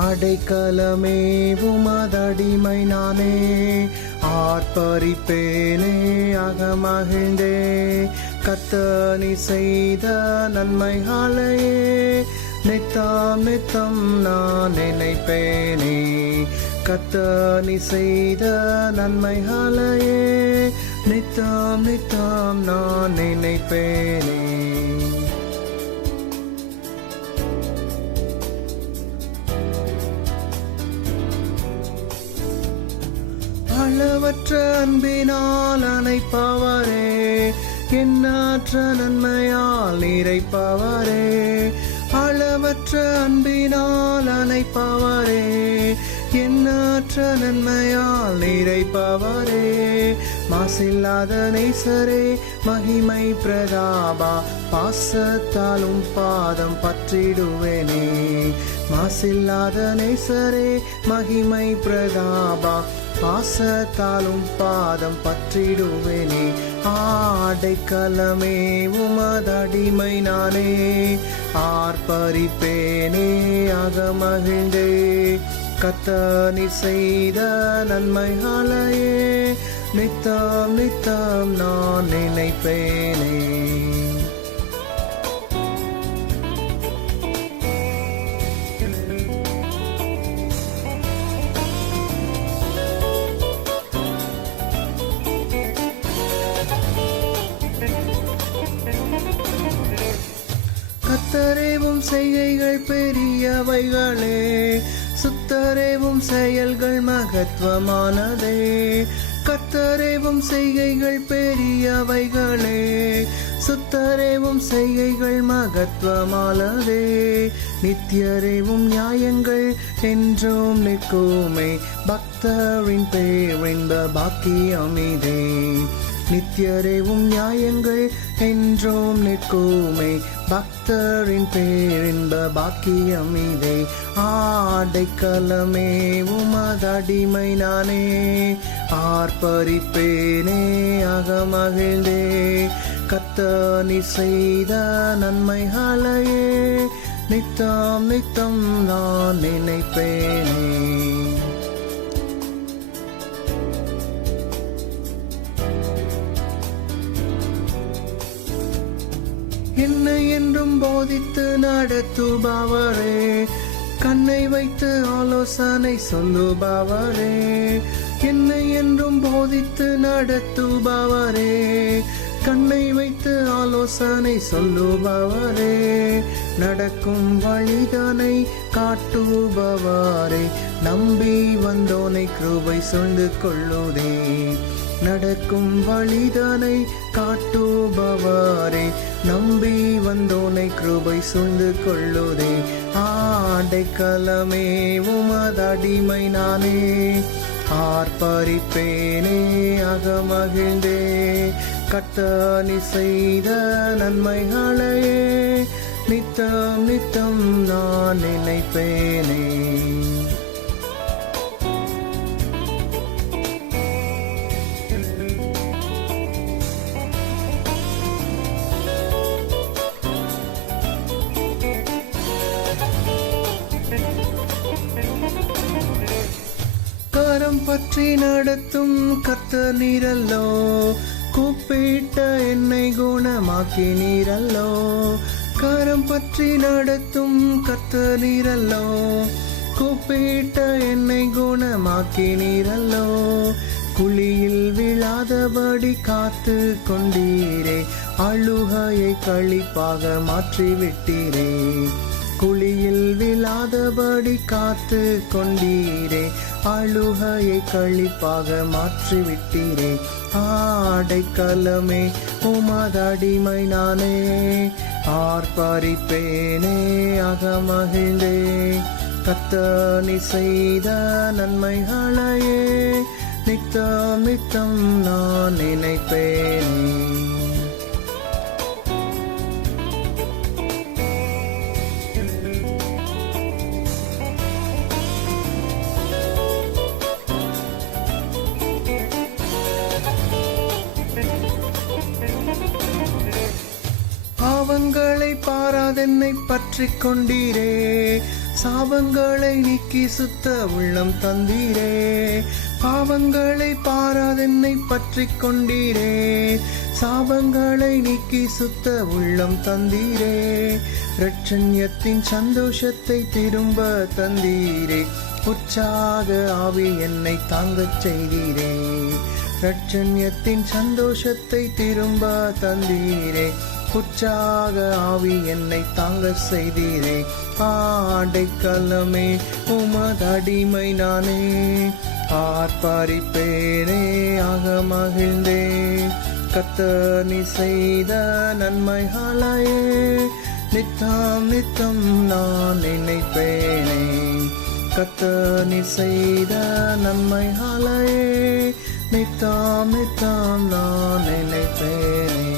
அடைக்கலமே உமதடிமை நானே, ஆர்ப்பரிப்பேனே அகமகிழ்ந்தே. கர்த்தர் நீ செய்த நன்மைகளையே நித்தம் நித்தம் நான் நினைப்பேனே. கர்த்தர் நீ செய்த நன்மைகளையே நித்தம் நித்தம் நான் நினைப்பேனே. அளவற்ற அன்பினால் அணைப்பவரே, எண்ணற்ற நன்மையால் நிறைப்பவரே. அளவற்ற அன்பினால் அணைப்பவரே, எண்ணற்ற நன்மையால் நிறைப்பவரே. மாசில்லாத நேசரே மகிமை பிரதாபா, பாசத்தாலும் பாதம் பற்றிடுவேனே. மாசில்லாத நேசரே மகிமை பிரதாபா, பாசத்தாலும் பாதம் பற்றிடுவேனே. ஆடைக்கலமே உமதடிமை நானே, ஆர்ப்பரிப்பேனே அகமகிழ்ந்தே. கர்த்தர் நீ செய்த நன்மைகளையே நித்தம் நித்தம் நான் நினைப்பேனே. கர்த்தரேவும் செய்கைகள் பெரியவைகளே, சுத்தரேவும் செயல்கள் மகத்துவமானதே. கர்த்தரேவும் செய்கைகள் பெரியவைகளே, சுத்தரேவும் செய்கைகள் மகத்துவமானதே. நித்தியரேவும் நியாயங்கள் என்றும் நிற்குமே, பக்தரின் பேரின்ப பாக்கியமிதே. நித்தியரேவும் நியாயங்கள் என்றும் நிற்குமே, பக்தரின் பேரின்ப பாக்கியமிதே. ஆடைக்கலமே உமதடிமை நானே, ஆர்ப்பரிப்பேனே அகமகிழ்ந்தே. கர்த்தர் நீ செய்த நன்மைகளையே நித்தம் நித்தம் நான் நினைப்பேனே. என்னை என்றும் போதித்து நடத்துபவரே, கண்ணை வைத்து ஆலோசனை சொல்லுபவரே. என்னை என்றும் போதித்து நடத்துபவரே, கண்ணை வைத்து ஆலோசனை சொல்லுபவரே. நடக்கும் வழிதனை காட்டுபவரே, நம்பி வந்தோனை கிருபை சூழ்ந்து கொள்ளுதே. நடக்கும் வழிதனை காட்டுபவரே, நம்பி வந்தோனை கிருபை சூழ்ந்து கொள்ளுதே. ஆடைக்கலமே உமதடிமை நானே, ஆர்ப்பரிப்பேனே அகமகிழ்ந்தே. கர்த்தர் நீ செய்த நன்மைகளையே நித்தம் நித்தம் நான் நினைப்பேனே. கரம் பற்றி நடத்தும் கர்த்தர் நீரல்லோ, கூப்பிட்ட என்னை குணமாக்கி நீரல்லோ. கரம் பற்றி நடத்தும் கர்த்தர் நீரல்லோ, கூப்பிட்ட என்னை குணமாக்கி நீரல்லோ. குழியில் விழாதபடி காத்து கொண்டீரே, அழுகையை களிப்பாக மாற்றிவிட்டீரே. குழியில் விழாதபடி காத்து கொண்டீரே, அழுகையை களிப்பாக மாற்றிவிட்டீரே. ஆடைக்கலமே உமதடிமை நானே, ஆர்ப்பரிப்பேனே அகமகிழ்ந்தே. கர்த்தர் நீ செய்த நன்மைகளையே நித்தம் நித்தம் நான் நினைப்பேனே. பாவங்களை பாராதென்னை பற்றி கொண்டீரே, சாபங்களை நீக்கி சுத்த உள்ளம் தந்தீரே. பாவங்களை பாராதென்னை பற்றி கொண்டீரே. சாபங்களை நீக்கி சுத்த உள்ளம் தந்தீரே. இரட்சண்யத்தின் சந்தோஷத்தை திரும்ப தந்தீரே. உற்சாக ஆவி என்னை தாங்கச் செய்தீரே. இரட்சண்யத்தின் சந்தோஷத்தை திரும்ப தந்தீரே. உற்சாக ஆவி என்னை தாங்க செய்தீரே. ஆடைக்கலமே உமதடிமை நானே. ஆர்ப்பரிப்பேனே ஆக மகிழ்ந்தே. கர்த்தர் நீ செய்த நன்மைகளையே நித்தம் நித்தம் நான் நினைப்பேனே. கர்த்தர் நீ செய்த நன்மைகளையே நித்தம் நித்தம் நான் நினைப்பேனே.